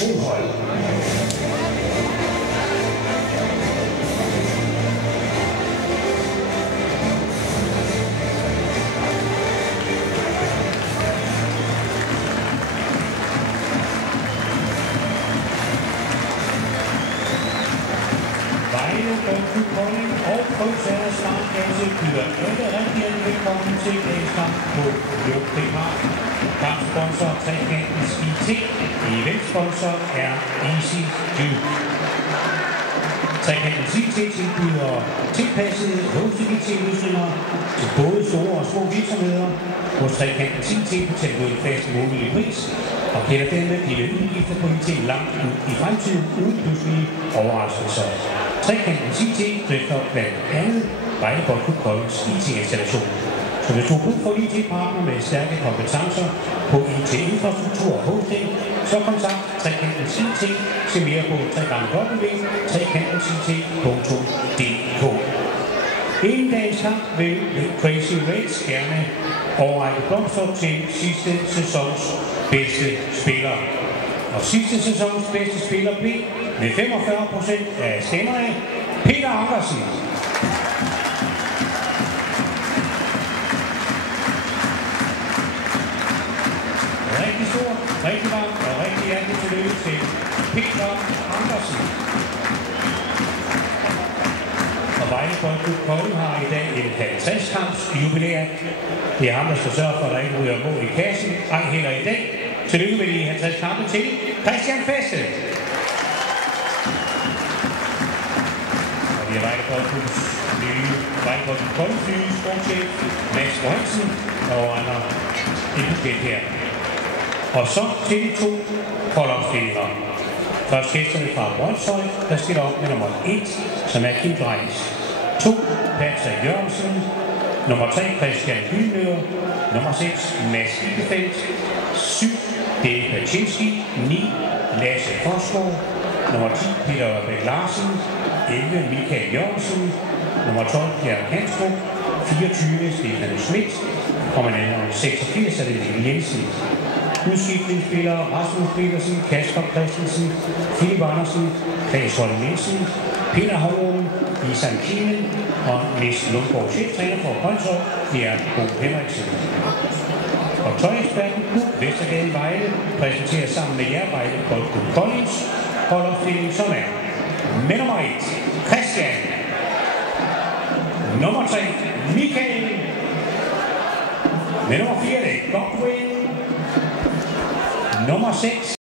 fodhold. Vejle Boldklub Kolding og Krydsager Sparekasse byder alle rigtig velkommen til dagens kamp på Jokri Park. Kampsponsor Trekantens IT, eventsponsor er Easy Duke. Trekantens IT tilbyder tilpassede hosting-IT-løsninger til både store og små virksomheder. Hos Trekantens IT betaler du en fast månedlig pris og kender dermed dine udgifter på IT langt ud i fremtiden uden pludselige overraskelser. Trekantens IT drifter blandt andet Vejle Boldklub Koldings IT-installation. Så hvis du har brug for IT-partner med stærke kompetencer på IT-infrastruktur og hosting, så kontakt Trekantens IT til mere på www.trekantensit.dk. Inden dagens kamp vil Crazy Reds gerne overrække blomster til sidste sæsons bedste spiller. Og sidste sæsons bedste spiller blev med 45% af stemmerne Peter Ankersen. Rigtig stor, rigtig varmt og rigtig hjertelig tillykke til Peter Ankersen. Og Vejle Boldklub Kolding har i dag et 50-kamps jubilæum. Det er ham, der skal sørge for, at der ikke ryger mål i kassen. Ej heller i dag. Tillykke med de 50 kampe til Christian Feste. Og vi har Vejle Boldklubs nye sportschef Mads Mohansen og andre indbudt her. Og så til de to holdopstillere. Først gæsterne fra Brøndshøj, der stiller op med nummer 1, som er Kim Dreis. 2, Patrick Jørgensen. Nummer 3, Christian Hylnør. Nummer 6, Mads Ikkefeldt. 7, Dave Paczynski. 9, Lasse Forsgaard. Nummer 10, Peter Ørbæk Larsen. 11, Michael Jørgensen. Nummer 12, Pierre Kanstrup. 24, Stefan Schmidt. Og man er 86, er det Mikkel Jensen. Udskiftningsspillere Rasmus Petersen, Kasper Christensen, Philip Andersen, Klaas Holm Nielsen, Peter Hovrum, Isan Kienen og Nis Lundgaard, cheftræner for Brøndshøj, det er Bo Henriksen. Og tøjeksperten Klub Vestergade Vejle præsenterer sammen med jer Vejle Boldklub Koldings holdopstilling, som er med nummer 1, Christian. Nummer 3, Michael. Med nummer 4, det er Godwin. Nummer 6.